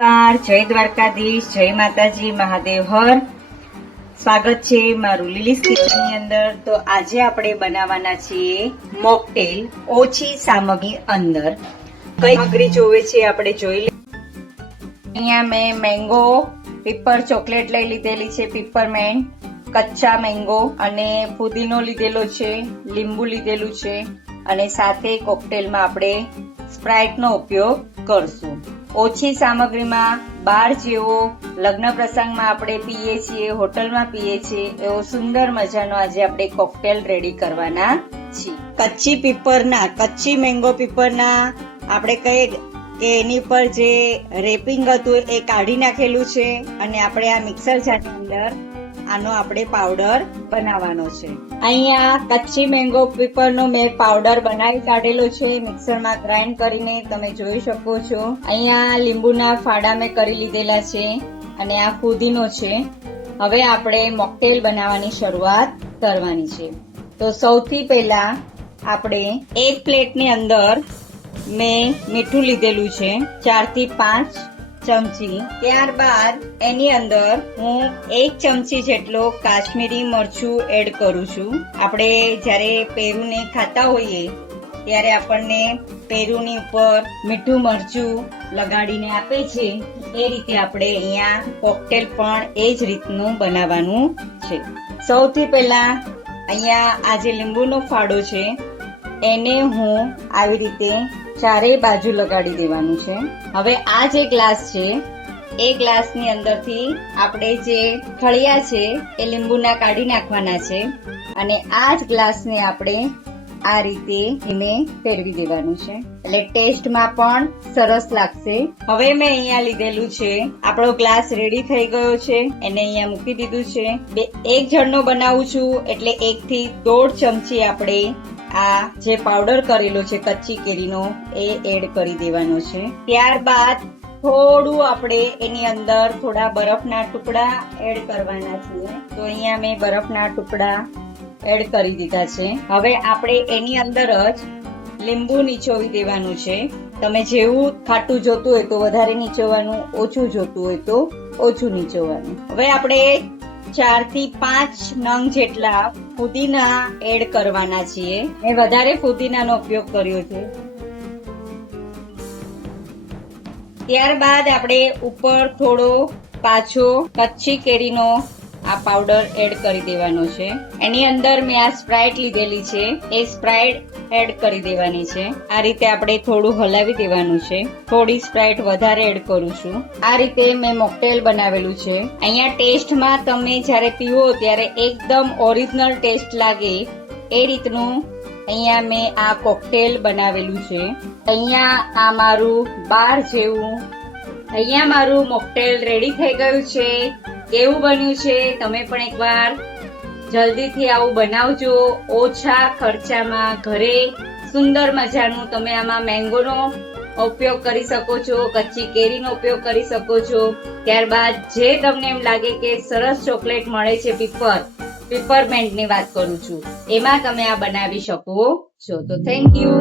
જય દ્વારકાધીશ, જય માતાજી, મહાદેવ હર. સ્વાગત છે મારું લીલીસ કિચનની અંદર. તો આજે આપણે બનાવવાના છીએ મોકટેલ ઓછી સામગ્રી અંદર. કઈ સામગ્રી જોવે છે આપણે જોઈ લઈએ. અહીંયા મેં મેંગો પીપર ચોકલેટ લઈ લીધેલી છે, પીપરમેન્ટ, કચ્ચા મેંગો અને પુદીનો લીધેલો છે, લીંબુ લીધેલું છે અને સાથે કોકટેલમાં આપણે સ્પ્રાઇટનો ઉપયોગ કરશું. ઓછી સામગ્રીમાં બાર જેવો લગ્ન પ્રસંગમાં આપણે પીએ છીએ, હોટલમાં પીએ છીએ એવો સુંદર મજાનો આજે આપણે કોકટેલ રેડી કરવાના છીએ. કચ્ચી મેંગો પીપરના આપણે કહીએ કે એની પર જે રેપિંગ હતું એ કાઢી નાખેલું છે અને આપણે આ મિક્સર જારની અંદર આનો આપણે પાવડર બનાવવાનો છે. અહીંયા કચ્ચી મેંગો પીપરનો મેં પાવડર બનાવી કાઢેલો છે, મિક્સરમાં ગ્રાઇન્ડ કરીને તમે જોઈ શકો છો. અહીંયા લીંબુના ફાડા મેં કરી લીધેલા છે અને આ ફુદીનો છે. હવે આપણે મોકટેલ બનાવવાની શરૂઆત કરવાની છે. તો સૌથી પહેલા આપણે એક પ્લેટની અંદર મેં મીઠું લીધેલું છે 4 થી 5 ચમચી. ત્યારબાદ એની અંદર હું 1 ચમચી જેટલો કાશ્મીરી મરચું એડ કરું છું. આપણે જ્યારે પેરુને ખાતા હોઈએ ત્યારે આપણને પેરુની ઉપર મીઠું મરચું લગાડીને આપે છે, એ રીતે આપણે અહીંયા કોકટેલ પણ એ જ રીતનું બનાવવાનું છે. સૌથી પહેલા અહીંયા આ જે લીંબુનો ફાડો છે એને હું આવી રીતે ચારેય બાજુ લગાડી દેવાનું છે. હવે આ જે ગ્લાસ છે એ ગ્લાસની અંદરથી આપણે જે થળિયા છે એ લીંબુના કાઢી નાખવાના છે અને આ જ ગ્લાસને આપણે આ રીતે ધીમે ફેરવી દેવાનું છે, એટલે ટેસ્ટમાં પણ સરસ લાગશે. હવે મેં અહીંયા લીધેલું છે, આપણો ગ્લાસ રેડી થઈ ગયો છે, એને અહીંયા મૂકી દીધું છે. એક જણનો બનાવું છું એટલે 1 થી 1.5 ચમચી આપણે આ જે પાવડર કરેલો છે કચ્ચી કેરીનો એ એડ કરી દેવાનો છે. ત્યારબાદ થોડું આપણે એની અંદર થોડા બરફના ટુકડા એડ કરવાના છે. તો અહીંયા મેં બરફના ટુકડા એડ કરી દીધા છે. હવે આપણે એની અંદર જ લીંબુ નીચોવી દેવાનું છે. તમે જેવું ખાટું જોતું હોય તો વધારે નીચોવાનું, ઓછું જોતું હોય તો ઓછું નીચોવાનું. હવે આપણે 4 થી 5 નંગ જેટલા ફુદીના એડ કરવાના છીએ. મેં વધારે ફુદીનાનો ઉપયોગ કર્યો છે. ત્યારબાદ આપણે ઉપર થોડો પાછો કચ્ચી કેરીનો આ પાવડર એડ કરી દેવાનો છે. એની અંદર મેં આ સ્પ્રાઇટ લીધેલી છે એ સ્પ્રાઇટ એડ કરી દેવાની છે. આ રીતે આપણે થોડું હલાવી દેવાનું છે. થોડી સ્પ્રાઇટ વધારે એડ કરું છું. આ રીતે મેં મોકટેલ બનાવેલું છે. અહીંયા ટેસ્ટમાં તમે જ્યારે પીવો ત્યારે એકદમ ઓરિજિનલ ટેસ્ટ લાગે એ રીતનું અહીંયા મેં આ કોકટેલ બનાવેલું છે. અહીંયા આ મારું બાર જેવું અહીંયા મારું મોકટેલ રેડી થઈ ગયું છે. કેવું બન્યું છે તમે પણ એકવાર જલ્દીથી આવું બનાવજો. ઓછા ખર્ચામાં ઘરે સુંદર મજાનું તમે આમાં મેંગોનો ઉપયોગ કરી શકો છો, કચ્ચી કેરીનો ઉપયોગ કરી શકો છો. ત્યારબાદ જે તમને એમ લાગે કે સરસ ચોકલેટ મળે છે, પીપરમેન્ટની વાત કરું છું, એમાં તમે આ બનાવી શકો છો. તો થેન્ક યુ.